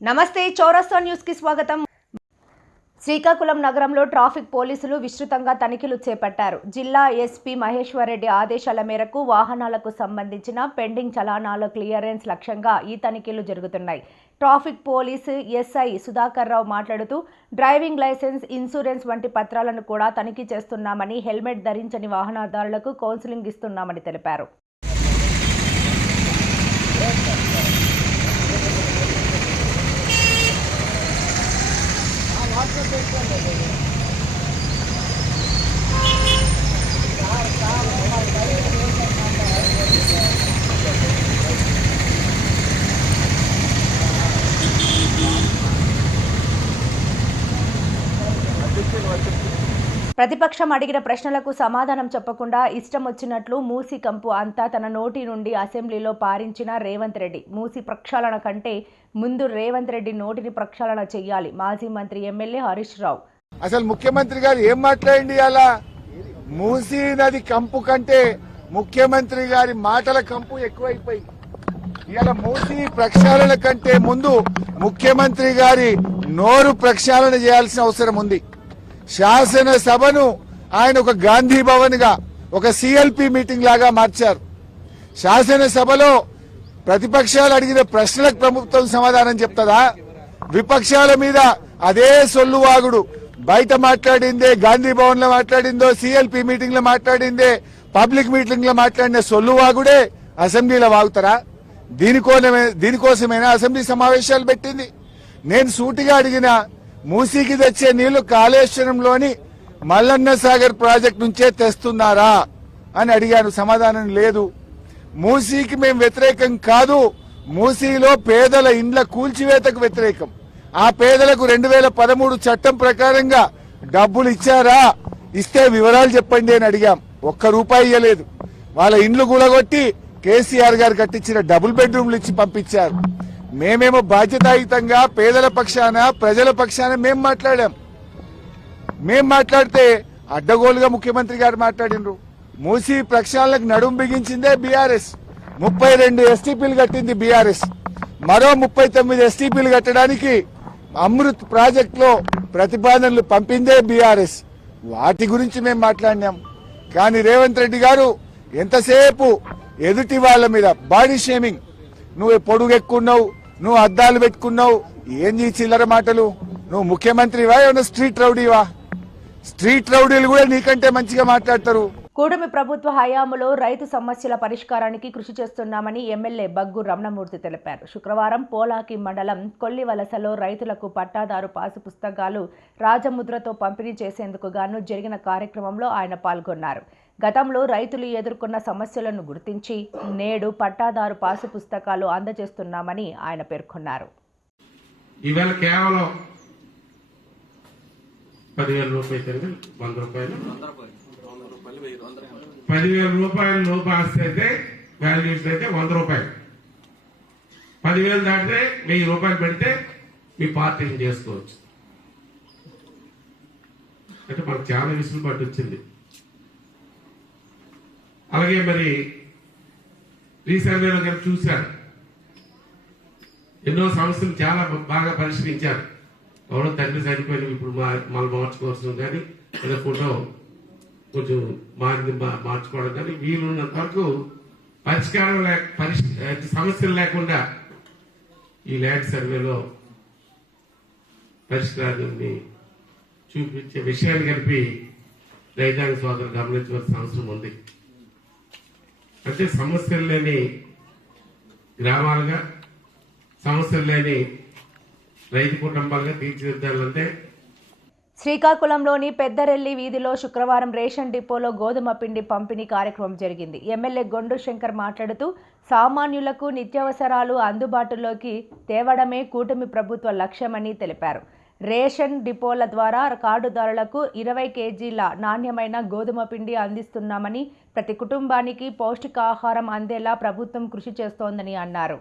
నమస్తే చౌరస్తా న్యూస్ కి స్వాగతం. శ్రీకాకుళం నగరంలో ట్రాఫిక్ పోలీసులు విస్తృతంగా తనిఖీలు చేపట్టారు. జిల్లా ఎస్పీ మహేశ్వర్ రెడ్డి ఆదేశాల మేరకు వాహనాలకు సంబంధించిన పెండింగ్ చలానాల క్లియరెన్స్ లక్ష్యంగా ఈ తనిఖీలు జరుగుతున్నాయి. ట్రాఫిక్ పోలీసు ఎస్ఐ సుధాకర్ రావు మాట్లాడుతూ డ్రైవింగ్ లైసెన్స్, ఇన్సూరెన్స్ వంటి పత్రాలను కూడా తనిఖీ చేస్తున్నామని, హెల్మెట్ ధరించని వాహనదారులకు కౌన్సిలింగ్ ఇస్తున్నామని తెలిపారు. ప్రతిపక్షం అడిగిన ప్రశ్నలకు సమాధానం చెప్పకుండా ఇష్టం వచ్చినట్లు మూసీ కంపు అంతా తన నోటి నుండి అసెంబ్లీలో పారించిన రేవంత్ రెడ్డి. మూసీ ప్రక్షాళన కంటే ముందు రేవంత్ రెడ్డి నోటిని ప్రక్షాళన చేయాలి. మాజీ మంత్రి ఎమ్మెల్యే హరీష్ రావు అసలు ముఖ్యమంత్రి గారు ఏం మాట్లాడింది? అలా మూసీ నది కంపు కంటే ముఖ్యమంత్రి గారి మాటల కంపు ఎక్కువైపోయింది. ఇవాళ మూసీ ప్రక్షాళన కంటే ముందు ముఖ్యమంత్రి గారి నోరు ప్రక్షాళన చేయాల్సిన అవసరం ఉంది. శాసనసభను ఆయన ఒక గాంధీ భవన్ గా, ఒక సిఎల్పి మీటింగ్ లాగా మార్చారు. శాసనసభలో ప్రతిపక్షాలు అడిగిన ప్రశ్నలకు ప్రభుత్వం సమాధానం చెప్తుందా? విపక్షాల మీద అదే సొల్లువాగుడు. బయట మాట్లాడిందే, గాంధీ భవన్ లో మాట్లాడిందో, సిఎల్పి మీటింగ్ లో మాట్లాడిందే, పబ్లిక్ మీటింగ్ లో మాట్లాడిన సొల్లువాగుడే అసెంబ్లీలో వాగుతారా? దీనికోసమైనా అసెంబ్లీ సమావేశాలు పెట్టింది. నేను సూటిగా అడిగిన, మూసీకి తెచ్చే నీళ్లు కాళేశ్వరంలోని మల్లన్న సాగర్ ప్రాజెక్టు నుంచే తెస్తున్నారా అని అడిగాను. సమాధానం లేదు. మూసీకి మేము వ్యతిరేకం కాదు, మూసీలో పేదల ఇండ్ల కూల్చివేతకు వ్యతిరేకం. ఆ పేదలకు 2013 చట్టం ప్రకారంగా డబ్బులు ఇచ్చారా? ఇస్తే వివరాలు చెప్పండి అని అడిగాం. ₹1 ఇయ్యలేదు. వాళ్ళ ఇండ్లు కూలగొట్టి కేసీఆర్ గారు కట్టించిన డబుల్ బెడ్రూమ్లు ఇచ్చి పంపించారు. మేమేమో బాధ్యతాయుతంగా పేదల పక్షాన, ప్రజల పక్షాన మేం మాట్లాడాం. మేం మాట్లాడితే అడ్డగోలుగా ముఖ్యమంత్రి గారు మాట్లాడినరు. మూసీ ప్రక్షాళనకు నడుం బిగించిందే బీఆర్ఎస్. 32 ఎస్టీపీలు కట్టింది బీఆర్ఎస్. మరో 39 ఎస్టీపీలు కట్టడానికి అమృత్ ప్రాజెక్టులో ప్రతిపాదనలు పంపిందే బీఆర్ఎస్. వాటి గురించి మేము మాట్లాడినాం. కానీ రేవంత్ రెడ్డి గారు ఎంతసేపు ఎదుటి వాళ్ళ మీద బాడీ షేమింగ్. నువ్వు పొడుగెక్కున్నావు, నువ్వు అద్దాలు పెట్టుకున్నావు, ఏంది చిల్లర మాటలు? నువ్వు ముఖ్యమంత్రివా, ఏమన్నా స్ట్రీట్ రౌడీవా? స్ట్రీట్ రౌడీలు కూడా నీకంటే మంచిగా మాట్లాడతారు. కూటమి ప్రభుత్వ హయాంలో రైతు సమస్యల పరిష్కారానికి కృషి చేస్తున్నామని ఎమ్మెల్యే బగ్గు రమణమూర్తి తెలిపారు. శుక్రవారం పోలాకి మండలం కొల్లివలసలో రైతులకు పట్టాదారు పాసు పుస్తకాలు రాజముద్రతో పంపిణీ చేసేందుకు గాను జరిగిన కార్యక్రమంలో ఆయన పాల్గొన్నారు. గతంలో రైతులు ఎదుర్కొన్న సమస్యలను గుర్తించి నేడు పట్టాదారు పాసు పుస్తకాలు అందజేస్తున్నామని ఆయన పేర్కొన్నారు. ఈవేళ కేవలం 10,000 రూపాయలు, 100 రూపాయలు, 10,000 రూపాయలు లోపు ఆస్తి అయితే, వాల్యూషన్ అయితే 100 రూపాయలు. 10,000 దాటితే 1,000 రూపాయలు పెడితే మీ పార్టీని చేసుకోవచ్చు. అంటే మనకు చాలా విసులుబాటు వచ్చింది. అలాగే మరి రీసర్వేలో కనుక చూశారు, ఎన్నో సమస్యలు చాలా బాగా పరిష్కరించారు. ఎవరో తండ్రి చనిపోయిన ఇప్పుడు మళ్ళీ మార్చుకోవాల్సింది కానీ, ఏదో ఫోటో కొంచెం మార్చుకోవడం కానీ వీలున్నంత వరకు పరిష్కారం సమస్యలు లేకుండా ఈ ల్యాండ్ సర్వేలో పరిష్కారాన్ని చూపించే విషయాన్ని కలిపి రైతాంగ సోదరులు గమనించవలసిన అవసరం ఉంది. అంటే సమస్యలు లేని గ్రామాలుగా, సమస్యలు లేని రైతు కుటుంబాలుగా తీర్చిదిద్దాలంటే శ్రీకాకుళంలోని పెద్దరెల్లి వీధిలో శుక్రవారం రేషన్ డిపోలో గోధుమ పిండి పంపిణీ కార్యక్రమం జరిగింది. ఎమ్మెల్యే గొండు శంకర్ మాట్లాడుతూ సామాన్యులకు నిత్యావసరాలు అందుబాటులోకి తేవడమే కూటమి ప్రభుత్వ లక్ష్యమని తెలిపారు. రేషన్ డిపోల ద్వారా కార్డుదారులకు 20 కేజీల నాణ్యమైన గోధుమ పిండి అందిస్తున్నామని, ప్రతి కుటుంబానికి పౌష్టికాహారం అందేలా ప్రభుత్వం కృషి చేస్తోందని అన్నారు.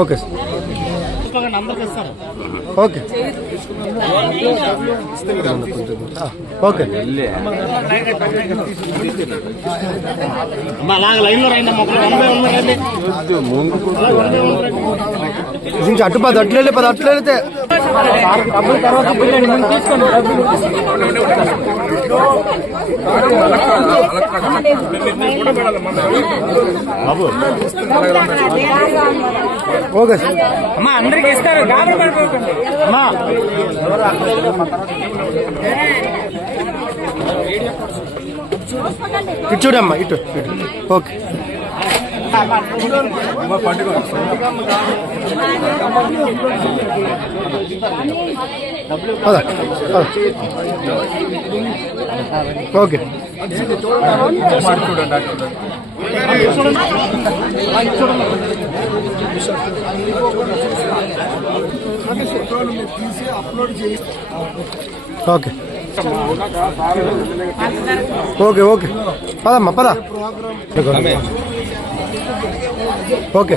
ఓకే ఓకే ఓకే నుంచి అటు పది అట్లే పది అట్లే వెళ్తే ఓకే అమ్మా అందరికి ఇస్తారు అమ్మా ఇటు చూడమ్మా ఇటు ఇటు ఓకే పద ఓకే ఓకే ఓకే ఓకే పదమ్మా పద ఓకే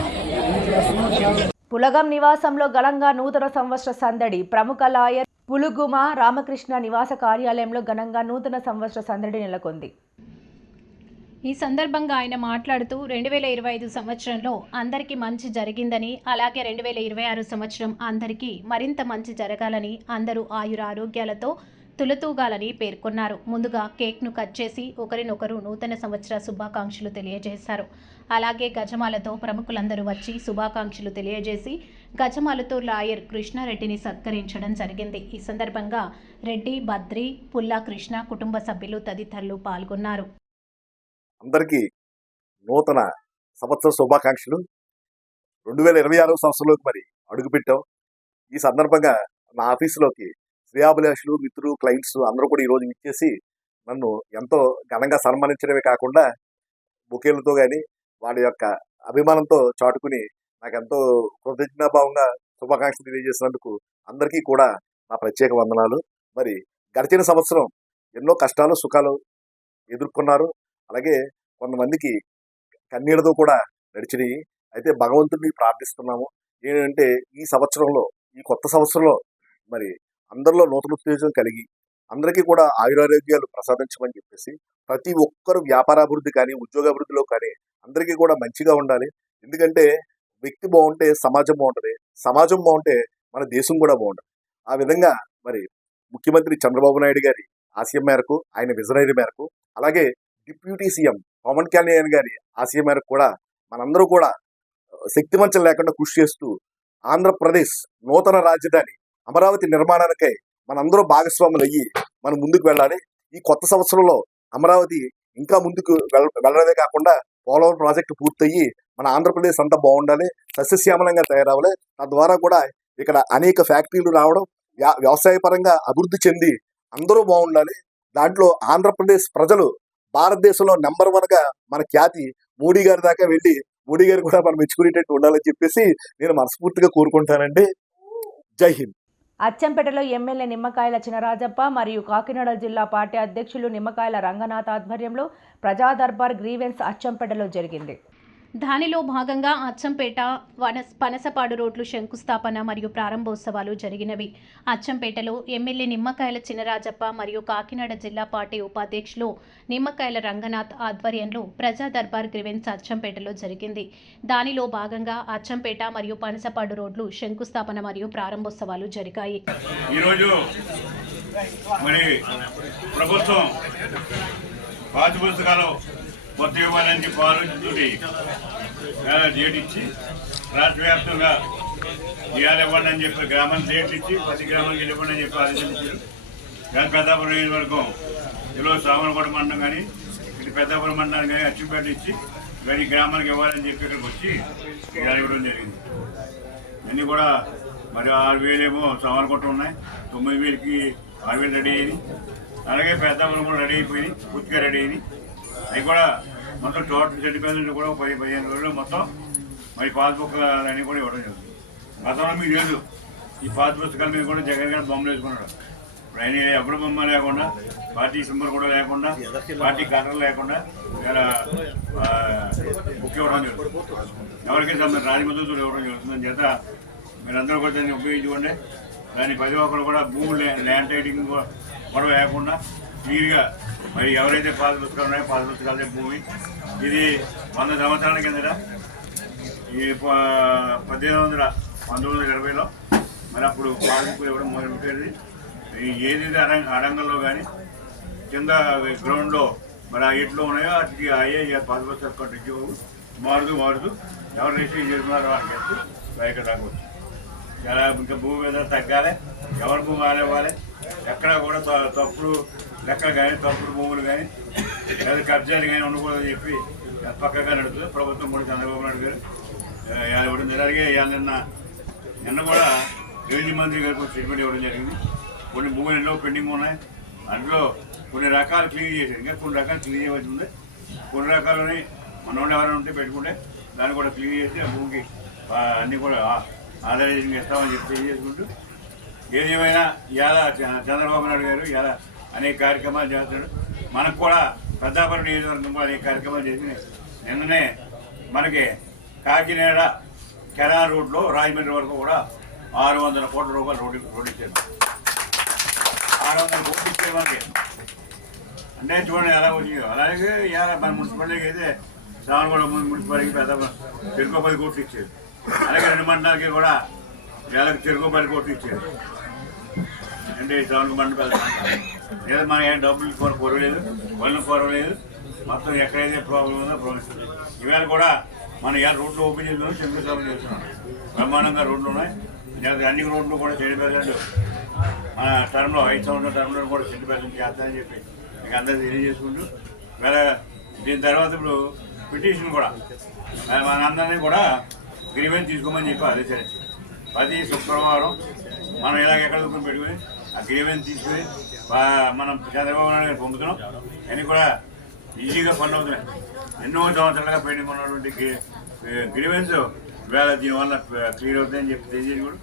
పులగం నివాసంలో ఘనంగా నూతన సంవత్సర సందడి. ప్రముఖ లాయర్ పులుగుమ రామకృష్ణ నివాస కార్యాలయంలో ఘనంగా నూతన సంవత్సర సందడి నెలకొంది. ఈ సందర్భంగా ఆయన మాట్లాడుతూ 2025 సంవత్సరంలో అందరికీ మంచి జరిగిందని, అలాగే 2026 సంవత్సరం అందరికీ మరింత మంచి జరగాలని, అందరూ ఆయురారోగ్యాలతో తులతూగాలని పేర్కొన్నారు. ముందుగా కేక్ను కట్ చేసి ఒకరినొకరు నూతన సంవత్సర శుభాకాంక్షలు తెలియజేశారు. అలాగే గజమాలతో ప్రముఖులందరూ వచ్చి శుభాకాంక్షలు తెలియజేసి గజమాలతో లాయర్ కృష్ణారెడ్డిని సత్కరించడం జరిగింది. ఈ సందర్భంగా రెడ్డి, బద్రి, పుల్లా కృష్ణ కుటుంబ సభ్యులు తదితరులు పాల్గొన్నారు. అందరికీ నూతన సంవత్సర శుభాకాంక్షలు. 2026 సంవత్సరంలోకి మరి అడుగుపెట్టాం. ఈ సందర్భంగా నా ఆఫీసులోకి శ్రేయాభిలాషులు, మిత్రులు, క్లయింట్స్ అందరూ కూడా ఈరోజు ఇచ్చేసి నన్ను ఎంతో ఘనంగా సన్మానించడమే కాకుండా బొకేలతో కానీ వాడి యొక్క అభిమానంతో చాటుకుని నాకు ఎంతో కృతజ్ఞతాభావంగా శుభాకాంక్షలు తెలియజేసినందుకు అందరికీ కూడా నా ప్రత్యేక వందనాలు. మరి గడిచిన సంవత్సరం ఎన్నో కష్టాలు, సుఖాలు ఎదుర్కొన్నారు. అలాగే కొంతమందికి కన్నీళ్లతో కూడా నడిచినాయి. అయితే భగవంతుడిని ప్రార్థిస్తున్నాము ఏంటంటే ఈ సంవత్సరంలో, ఈ కొత్త సంవత్సరంలో మరి అందరిలో నూతన ఉత్తేజం కలిగి అందరికీ కూడా ఆయురారోగ్యాలు ప్రసాదించమని చెప్పేసి ప్రతి ఒక్కరు వ్యాపారాభివృద్ధి కానీ ఉద్యోగాభివృద్ధిలో కానీ అందరికీ కూడా మంచిగా ఉండాలి. ఎందుకంటే వ్యక్తి బాగుంటే సమాజం బాగుంటుంది, సమాజం బాగుంటే మన దేశం కూడా బాగుంటుంది. ఆ విధంగా మరి ముఖ్యమంత్రి చంద్రబాబు నాయుడు గారి ఆశయం మేరకు, ఆయన విజనరీ మేరకు, అలాగే డిప్యూటీ సీఎం పవన్ కళ్యాణ్ గారి ఆశయం మేరకు కూడా మనందరూ కూడా శక్తివంచం లేకుండా కృషి చేస్తూ ఆంధ్రప్రదేశ్ నూతన రాజధాని అమరావతి నిర్మాణానికై మనందరూ భాగస్వాములు అయ్యి మనం ముందుకు వెళ్ళాలి. ఈ కొత్త సంవత్సరంలో అమరావతి ఇంకా ముందుకు వెళ్ళడమే కాకుండా పోలవరం ప్రాజెక్టు పూర్తయ్యి మన ఆంధ్రప్రదేశ్ అంతా బాగుండాలి, సస్యశ్యామలంగా తయారవ్వాలి. తద్వారా కూడా ఇక్కడ అనేక ఫ్యాక్టరీలు రావడం, వ్యవసాయ పరంగా అభివృద్ధి చెంది అందరూ బాగుండాలి. దాంట్లో ఆంధ్రప్రదేశ్ ప్రజలు భారతదేశంలో నెంబర్ 1గా మన ఖ్యాతి మోడీ గారి దాకా వెళ్ళి మోడీ గారు కూడా మనం మెచ్చుకునేటట్టు ఉండాలని చెప్పేసి నేను మనస్ఫూర్తిగా కోరుకుంటానండి. జై హింద్. అచ్చంపేటలో ఎమ్మెల్యే నిమ్మకాయల చినరాజప్ప మరియు కాకినాడ జిల్లా పార్టీ అధ్యక్షులు నిమ్మకాయల రంగనాథ్ ఆధ్వర్యంలో ప్రజా దర్బార్ గ్రీవెన్స్ అచ్చంపేటలో జరిగింది. దానిలో భాగంగా అచ్చంపేట పనసపాడు రోడ్లు శంకుస్థాపన మరియు ప్రారంభోత్సవాలు జరిగినవి. అచ్చంపేటలో ఎమ్మెల్యే నిమ్మకాయల చినరాజప్ప మరియు కాకినాడ జిల్లా పార్టీ ఉపాధ్యక్షులు నిమ్మకాయల రంగనాథ్ ఆధ్వర్యంలో ప్రజా దర్బార్ గ్రీవెన్స్ అచ్చంపేటలో జరిగింది. దానిలో భాగంగా అచ్చంపేట మరియు పనసపాడు రోడ్లు శంకుస్థాపన మరియు ప్రారంభోత్సవాలు జరిగాయి. ఈరోజు మరి ప్రభుత్వం పాత పుస్తకాలు కొత్త ఇవ్వాలని చెప్పి ఆలోచనతోటి డేట్ ఇచ్చి రాష్ట్ర వ్యాప్తంగా ఇవాళ ఇవ్వండి అని చెప్పి గ్రామానికి డేట్లు ఇచ్చి ప్రతి గ్రామానికి ఇవ్వండి అని చెప్పి ఆలోచించారు. కానీ పెద్దాపురం నియోజకవర్గం ఈరోజు సామలకోట మండలం కానీ ఇటు పెద్దాపురం మండలం కానీ అచ్చంపేట ఇచ్చి కానీ గ్రామానికి ఇవ్వాలని చెప్పి ఇక్కడికి వచ్చి ఇవాళ ఇవ్వడం జరిగింది. అన్నీ కూడా మరి 6,000 ఏమో సామలకోట ఉన్నాయి, 9,000కి 6,000 రెడీ అయ్యింది. అలాగే పెద్దాపురం కూడా రెడీ అయిపోయినాయి, పూర్తిగా రెడీ అయినాయి. అవి కూడా మొత్తం టోటల్ చెడిపోయిన కూడా 10-15 రోజులు మొత్తం మరి పాస్ పుస్తకాలు అన్నీ కూడా ఇవ్వడం జరుగుతుంది. గతంలో మీకు లేదు, ఈ పాస్ పుస్తకాల మీద కూడా జగన్ గారు బొమ్మలు వేసుకున్నాడు. ఇప్పుడు ఆయన ఎప్పుడు బొమ్మ లేకుండా, పార్టీ సింబల్ కూడా లేకుండా, పార్టీ కలర్ లేకుండా ఇలా బుక్ ఇవ్వడం జరుగుతుంది. ఎవరికి రాజమండ్రి ఇవ్వడం జరుగుతుందని చేత మీరందరూ కూడా దాన్ని ఉపయోగించుకోండి. దాని ప్రతి ఒక్కరు కూడా భూములు ల్యాండ్ టైటింగ్ కూడా లేకుండా క్లియర్గా మరి ఎవరైతే పాత పుస్తకాలు ఉన్నాయో పాత పుస్తకాలే భూమి. ఇది 100 సంవత్సరాల కిందట ఈ 1920లో మరి అప్పుడు పాలకు ఇవ్వడం మొదలుపెట్టేది. ఏదైతే అడంగంలో కానీ కింద గ్రౌండ్లో మరి ఆ ఎట్లో ఉన్నాయో వాటికి అయ్యే పాత పుస్తకాలు కట్టించి మారుతూ ఎవరు రిజిస్ట్రేషన్ చేస్తున్నారో వాళ్ళకి చెప్తూ బయట రాకపోవచ్చు. చాలా ఇంకా భూమి మీద తగ్గాలి, ఎవరి భూమి ఆలేవాలి, ఎక్కడ కూడా తప్పుడు లెక్కలు కానీ తప్పుడు భూములు కానీ లేదా కబ్జాలు కానీ ఉండకూడదని చెప్పి పక్కగా నడుస్తుంది ప్రభుత్వం. కూడా చంద్రబాబు నాయుడు గారు ఇవ్వడం జరిగే నిన్న కూడా రెవెన్యూ మంత్రి గారికి స్టేట్మెంట్ ఇవ్వడం జరిగింది. కొన్ని భూములు ఎన్నో పెండింగ్ ఉన్నాయి, అందులో కొన్ని రకాలు క్లీన్ చేశారు, ఇంకా కొన్ని రకాలు క్లీన్ చేయవలసి ఉంది. కొన్ని రకాలని మనోళ్ళు ఎవరైనా ఉంటే పెట్టుకుంటే దాన్ని కూడా క్లీన్ చేసి ఆ భూమికి అన్నీ కూడా ఆధారేషన్ ఇస్తామని చెప్పి తెలియజేసుకుంటూ ఏదేమైనా ఇవాళ చంద్రబాబు నాయుడు గారు ఇవాళ అనేక కార్యక్రమాలు చేస్తాడు. మనకు కూడా పెద్దాపురం నియోజకవర్గం కూడా అనేక కార్యక్రమాలు చేసి నిన్ననే మనకి కాకినాడ కెనాల్ రోడ్లో రాజమండ్రి వరకు కూడా 600 కోట్ల రూపాయలు రోడ్డు ఇచ్చారు. 600 కోట్లు ఇచ్చారు మనకి. అంటే చూడండి ఎలా వచ్చిందో. అలాగే ఇవాళ మన మున్సిపాలిటీకి అయితే సామలగూడ మున్సిపాలిటీకి పెద్ద చెరుకు 10 కోట్లు ఇచ్చారు. అలాగే 2 మండలాలకి కూడా ఇవాళకి చెరుకు 10 కోట్లు ఇచ్చారు. అంటే సామలగూడ మండలం లేదా మన ఏం డబ్బులు కొరవలేదు, వాళ్ళని కొరవలేదు. మొత్తం ఎక్కడైతే ప్రాబ్లం ఉందో ప్రాబ్లం. ఇవాళ కూడా మనం ఇవాళ రోడ్లు ఓపెన్ చేస్తున్నాం, శంకుస్థాపన చేస్తున్నాం. బ్రహ్మాండంగా రోడ్లు ఉన్నాయి. అన్ని రోడ్లు కూడా 10% మన టర్మ్లో 5 సంవత్సరాల టర్మ్లో కూడా 10% చేస్తామని చెప్పి మీకు అందరూ తెలియజేసుకుంటూ ఇవాళ దీని తర్వాత ఇప్పుడు పిటిషన్ కూడా మనందరినీ కూడా గ్రీవెన్స్ తీసుకోమని చెప్పి ఆదేశాలు. ప్రతి శుక్రవారం మనం ఇలాగ ఎక్కడ దుఃఖం పెట్టుకుని ఆ గ్రీవెన్స్ తీసుకుని మనం చంద్రబాబు నాయుడు గారు పంపుతున్నాం. అన్నీ కూడా ఈజీగా పని అవుతున్నాయి. ఎన్నో సంవత్సరాలుగా పెండింగ్ ఉన్నటువంటి గ్రీవెన్స్ ఇవాళ దీనివల్ల క్లియర్ అవుతుందని చెప్పి తెలియజేసి కూడా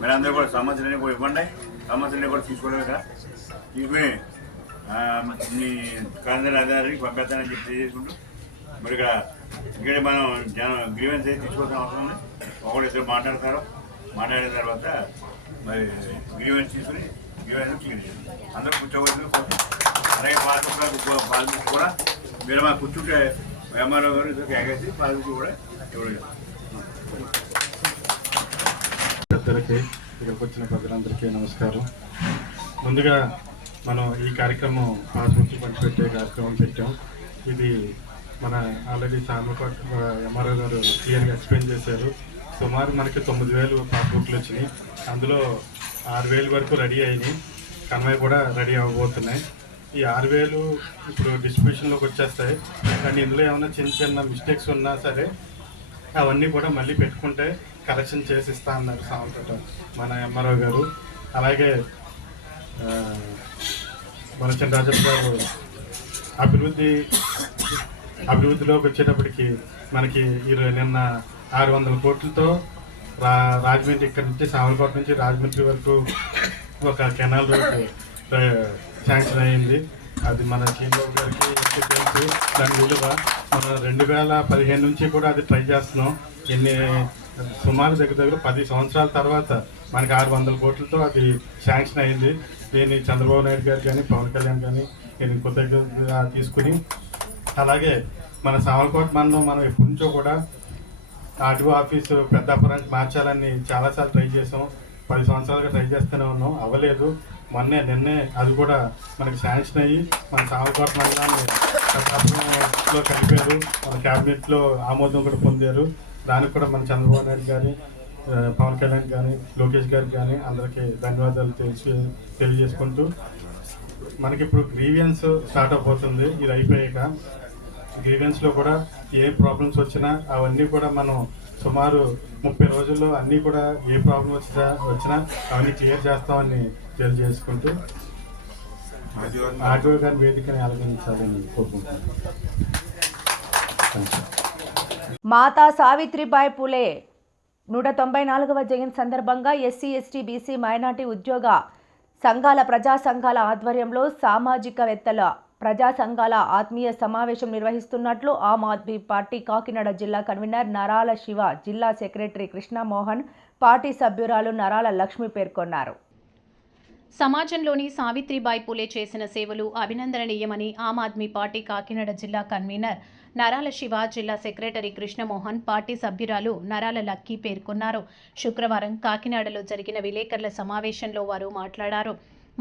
మీరు అందరూ కూడా సమస్యలన్నీ కూడా ఇవ్వండి. సమస్యలన్నీ కూడా తీసుకోవడం కదా తీసుకుని మీ కార్యదర్శి అధికారికి పంపిస్తానని చెప్పి తెలియజేసుకుంటూ మరి ఇక్కడ మనం గ్రీవెన్స్ అయితే తీసుకోవాల్సిన అవసరం ఉంది. ఒకటి ఇద్దరు మాట్లాడతారు, మాట్లాడిన తర్వాత మరి గ్రీవెన్స్ తీసుకుని గ్రీవెన్స్ క్లియర్ చేయాలి. అందరూ కూర్చోవలసిన. అలాగే పాస్బుక్ కూడా మీరు మా కూర్చుంటే ఎంఆర్ఓ గారు ఇద్దరికి ఎగేసి పాస్బుక్ కూడా ఇవ్వడం. పెద్దలకి ఇక్కడికి వచ్చిన ప్రజలందరికీ నమస్కారం. ముందుగా మనం ఈ కార్యక్రమం పాస్బుక్ పంచిపెట్టే కార్యక్రమం పెట్టాం. ఇది మన ఆల్రెడీ సామర్లకోట ఎంఆర్ఓ గారు క్లియర్గా ఎక్స్ప్లెయిన్ చేశారు. సుమారు మనకి 9,000 పాస్బుక్లు వచ్చినాయి. అందులో 6,000 వరకు రెడీ అయినాయి. కన్వై కూడా రెడీ అవ్వబోతున్నాయి. ఈ 6,000 ఇప్పుడు డిస్ట్రిబ్యూషన్లోకి వచ్చేస్తాయి. కానీ ఇందులో ఏమైనా చిన్న చిన్న మిస్టేక్స్ ఉన్నా సరే అవన్నీ కూడా మళ్ళీ పెట్టుకుంటే కరెక్షన్ చేసి ఇస్తా అన్నారు సామర్లకోట మన ఎంఆర్ఓ గారు. అలాగే మన చంద్రరాజప్ప గారు అభివృద్ధిలోకి వచ్చేటప్పటికి మనకి నిన్న 600 కోట్లతో రాజమండ్రి ఇక్కడ నుంచి సామర్లకోట నుంచి రాజమండ్రి వరకు ఒక కెనాల్ రోడ్ శాంక్షన్ అయ్యింది. అది మన చంద్రబాబు గారికి తెలుసు. దాని విలువ మనం 2015 నుంచి కూడా అది ట్రై చేస్తున్నాం. సుమారు దగ్గర 10 సంవత్సరాల తర్వాత మనకి 600 కోట్లతో అది శాంక్షన్ అయింది. దీన్ని చంద్రబాబు నాయుడు గారు కానీ పవన్ కళ్యాణ్ కానీ నేను కృతజ్ఞతగా తీసుకుని, అలాగే మన సామర్లకోట మనం ఎప్పటి నుంచో కూడా ఆర్టీఓ ఆఫీసు పెద్దాపురానికి మార్చాలని చాలాసార్లు ట్రై చేసాం. 10 సంవత్సరాలుగా ట్రై చేస్తూనే ఉన్నాం, అవ్వలేదు. నిన్నే అది కూడా మనకి శాంక్షన్ అయ్యి మన సామర్లకోట మండలాన్ని పెద్దాపురంలో కలిపారు. మన క్యాబినెట్లో ఆమోదం కూడా పొందారు. దానికి కూడా మన చంద్రబాబు నాయుడు కానీ పవన్ కళ్యాణ్ కానీ లోకేష్ గారికి కానీ అందరికీ ధన్యవాదాలు తెలియజేసుకుంటూ మనకి ఇప్పుడు గ్రీవియన్స్ స్టార్ట్ అయిపోతుంది. ఇది అయిపోయాక గ్రీవియన్స్లో కూడా ఏ ప్రాబ్లమ్స్ వచ్చినా అవన్నీ కూడా మనం సుమారు 30 రోజుల్లో అన్నీ కూడా ఏ ప్రాబ్లం వచ్చినా అవన్నీ క్లియర్ చేస్తామని తెలియజేసుకుంటూ ఆర్టీఓ గారి వేదికని ఆలోచించాలని కోరుకుంటున్నాను. మాతా సావిత్రిబాయి పూలే 194వ జయంతి సందర్భంగా ఎస్సీ, ఎస్టీ, బీసీ, మైనార్టీ ఉద్యోగ సంఘాల ప్రజా సంఘాల ఆధ్వర్యంలో సామాజికవేత్తల ప్రజా సంఘాల ఆత్మీయ సమావేశం నిర్వహిస్తున్నట్లు ఆమ్ ఆద్మీ పార్టీ కాకినాడ జిల్లా కన్వీనర్ నరాల శివ, జిల్లా సెక్రటరీ కృష్ణమోహన్, పార్టీ సభ్యురాలు నరాల లక్ష్మి పేర్కొన్నారు. సమాజంలోని సావిత్రిబాయి పూలే చేసిన సేవలు అభినందనీయమని ఆమ్ ఆద్మీ పార్టీ కాకినాడ జిల్లా కన్వీనర్ నరాల శివ, జిల్లా సెక్రటరీ కృష్ణమోహన్, పార్టీ సభ్యురాలు నరాల లక్కీ పేర్కొన్నారు. శుక్రవారం కాకినాడలో జరిగిన విలేకరుల సమావేశంలో వారు మాట్లాడారు.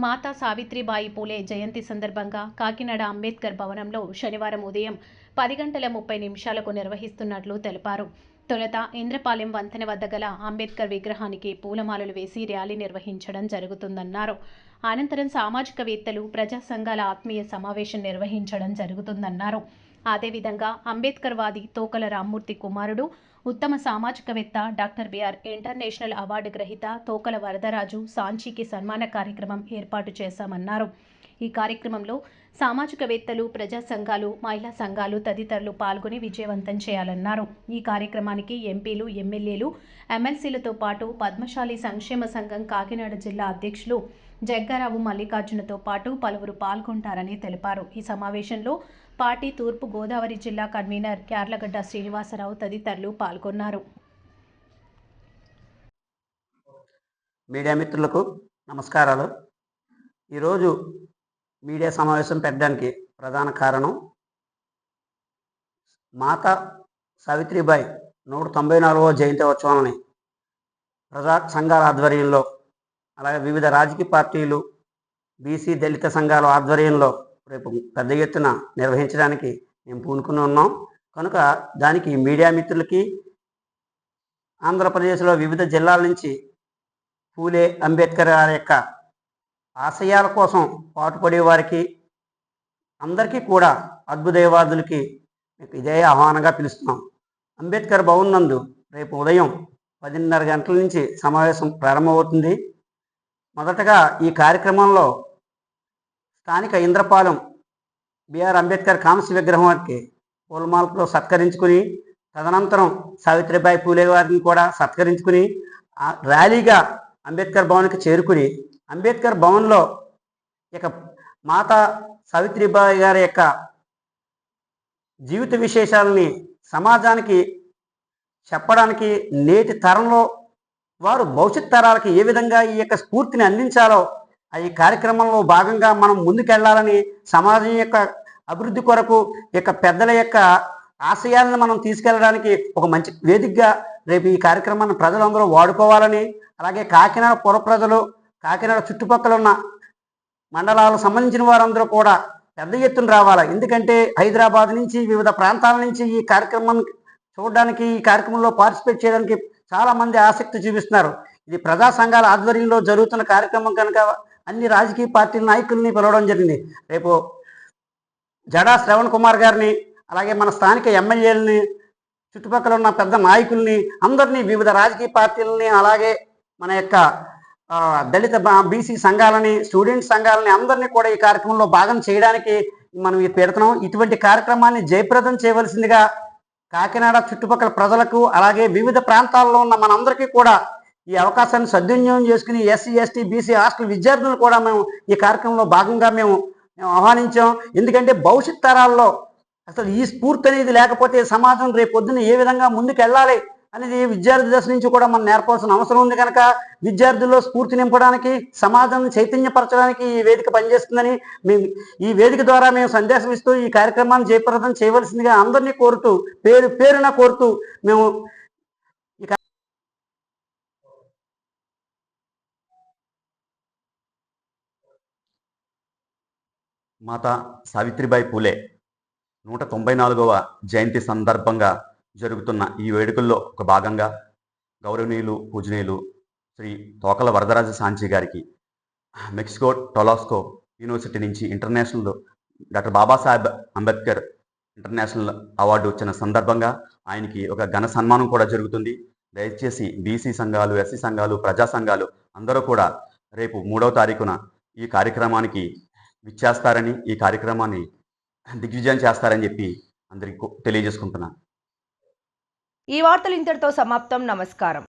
మాతా సావిత్రిబాయి పూలే జయంతి సందర్భంగా కాకినాడ అంబేద్కర్ భవనంలో శనివారం ఉదయం 10:30 నిర్వహిస్తున్నట్లు తెలిపారు. తొలుత ఇంద్రపాలెం వంతెన వద్ద గల అంబేద్కర్ విగ్రహానికి పూలమాలలు వేసి ర్యాలీ నిర్వహించడం జరుగుతుందన్నారు. అనంతరం సామాజికవేత్తలు, ప్రజా సంఘాల ఆత్మీయ సమావేశం నిర్వహించడం జరుగుతుందన్నారు. అదేవిధంగా అంబేద్కర్ వాది తోకల రామ్మూర్తి కుమారుడు, ఉత్తమ సామాజికవేత్త, డాక్టర్ బిఆర్ ఇంటర్నేషనల్ అవార్డు గ్రహీత తోకల వరదరాజు సాంచీకి సన్మాన కార్యక్రమం ఏర్పాటు చేశామన్నారు. ఈ కార్యక్రమంలో సామాజికవేత్తలు, ప్రజా సంఘాలు, మహిళా సంఘాలు తదితరులు పాల్గొని విజయవంతం చేయాలన్నారు. ఈ కార్యక్రమానికి ఎంపీలు, ఎమ్మెల్యేలు, ఎమ్మెల్సీలతో పాటు పద్మశాలి సంక్షేమ సంఘం కాకినాడ జిల్లా అధ్యక్షులు జగ్గారావు మల్లికార్జునతో పాటు పలువురు పాల్గొంటారని తెలిపారు. ఈ సమావేశంలో పార్టీ తూర్పు గోదావరి జిల్లా కన్వీనర్ క్యార్లగడ్డ శ్రీనివాసరావు తదితరులు పాల్గొన్నారు. మీడియా మిత్రులకు నమస్కారాలు. ఈరోజు మీడియా సమావేశం పెట్టడానికి ప్రధాన కారణం మాతా సావిత్రిబాయి 194వ జయంతి ఉత్సవాలని ప్రజా సంఘాల ఆధ్వర్యంలో, అలాగే వివిధ రాజకీయ పార్టీలు, బీసీ దళిత సంఘాల ఆధ్వర్యంలో రేపు పెద్ద ఎత్తున నిర్వహించడానికి మేము పూనుకుని ఉన్నాం. కనుక దానికి మీడియా మిత్రులకి, ఆంధ్రప్రదేశ్లో వివిధ జిల్లాల నుంచి పూలే అంబేద్కర్ గారి యొక్క ఆశయాల కోసం పాటుపడే వారికి అందరికీ కూడా అద్భుతవాదులకి ఇదే ఆహ్వానంగా పిలుస్తున్నాం. అంబేద్కర్ భవన్ నందు రేపు ఉదయం 10:30 గంటల నుంచి సమావేశం ప్రారంభమవుతుంది. మొదటగా ఈ కార్యక్రమంలో స్థానిక ఇంద్రపాలెం బిఆర్ అంబేద్కర్ కాంస్య విగ్రహానికి పూలమాలతో సత్కరించుకుని, తదనంతరం సావిత్రిబాయి పూలే గారిని కూడా సత్కరించుకుని ర్యాలీగా అంబేద్కర్ భవన్కి చేరుకుని, అంబేద్కర్ భవన్లో ఇక మాతా సావిత్రిబాయి గారి యొక్క జీవిత విశేషాలని సమాజానికి చెప్పడానికి, నేటి తరంలో వారు భవిష్యత్ తరాలకి ఏ విధంగా ఈ యొక్క స్ఫూర్తిని అందించాలో ఈ కార్యక్రమంలో భాగంగా మనం ముందుకెళ్లాలని, సమాజం యొక్క అభివృద్ధి కొరకు యొక్క పెద్దల యొక్క ఆశయాలను మనం తీసుకెళ్ళడానికి ఒక మంచి వేదికగా రేపు ఈ కార్యక్రమాన్ని ప్రజలందరూ వాడుకోవాలని, అలాగే కాకినాడ పుర ప్రజలు, కాకినాడ చుట్టుపక్కల ఉన్న మండలాలకు సంబంధించిన వారందరూ కూడా పెద్ద ఎత్తున రావాలి. ఎందుకంటే హైదరాబాద్ నుంచి, వివిధ ప్రాంతాల నుంచి ఈ కార్యక్రమాన్ని చూడడానికి, ఈ కార్యక్రమంలో పార్టిసిపేట్ చేయడానికి చాలామంది ఆసక్తి చూపిస్తున్నారు. ఇది ప్రజా సంఘాల ఆధ్వర్యంలో జరుగుతున్న కార్యక్రమం కనుక అన్ని రాజకీయ పార్టీల నాయకుల్ని పిలవడం జరిగింది. రేపు జడా శ్రవణ్ కుమార్ గారిని, అలాగే మన స్థానిక ఎమ్మెల్యేలని, చుట్టుపక్కల ఉన్న పెద్ద నాయకుల్ని అందరినీ, వివిధ రాజకీయ పార్టీలని, అలాగే మన యొక్క దళిత బీసీ సంఘాలని, స్టూడెంట్ సంఘాలని అందరినీ కూడా ఈ కార్యక్రమంలో భాగం చేయడానికి మనం పెడుతున్నాం. ఇటువంటి కార్యక్రమాన్ని జయప్రదం చేయవలసిందిగా కాకినాడ చుట్టుపక్కల ప్రజలకు, అలాగే వివిధ ప్రాంతాల్లో ఉన్న మనందరికీ కూడా ఈ అవకాశాన్ని సద్వినియోగం చేసుకుని ఎస్సీ, ఎస్టీ, బీసీ హాస్టల్ విద్యార్థులను కూడా మేము ఈ కార్యక్రమంలో భాగంగా మేము ఆహ్వానించాం. ఎందుకంటే భవిష్యత్ తరాల్లో అసలు ఈ స్ఫూర్తి అనేది లేకపోతే సమాజం రేపు పొద్దున్న ఏ విధంగా ముందుకు వెళ్ళాలి అనేది విద్యార్థి దశ నుంచి కూడా మనం నేర్పాల్సిన అవసరం ఉంది. కనుక విద్యార్థుల్లో స్ఫూర్తి నింపడానికి, సమాజాన్ని చైతన్యపరచడానికి ఈ వేదిక పనిచేస్తుందని మేము ఈ వేదిక ద్వారా మేము సందేశం ఇస్తూ ఈ కార్యక్రమాన్ని జయప్రదం చేయవలసిందిగా అందరినీ కోరుతూ, పేరున కోరుతూ మేము మాతా సావిత్రిబాయి పూలే 194వ జయంతి సందర్భంగా జరుగుతున్న ఈ వేడుకల్లో ఒక భాగంగా గౌరవనీయులు, పూజనీయులు శ్రీ తోకల వరదరాజ సాంచి గారికి మెక్సికో టొలాస్కో యూనివర్సిటీ నుంచి international doctor Babasaheb Ambedkar international award వచ్చిన సందర్భంగా ఆయనకి ఒక ఘన సన్మానం కూడా జరుగుతుంది. దయచేసి బీసీ సంఘాలు, ఎస్సీ సంఘాలు, ప్రజా సంఘాలు అందరూ కూడా రేపు 3వ తారీఖున ఈ కార్యక్రమానికి విచ్చేస్తారని, ఈ కార్యక్రమాన్ని దిగ్విజయం చేస్తారని చెప్పి అందరికీ తెలియజేసుకుంటున్నాను. ఈ వార్తలు ఇంతటితో సమాప్తం. నమస్కారం.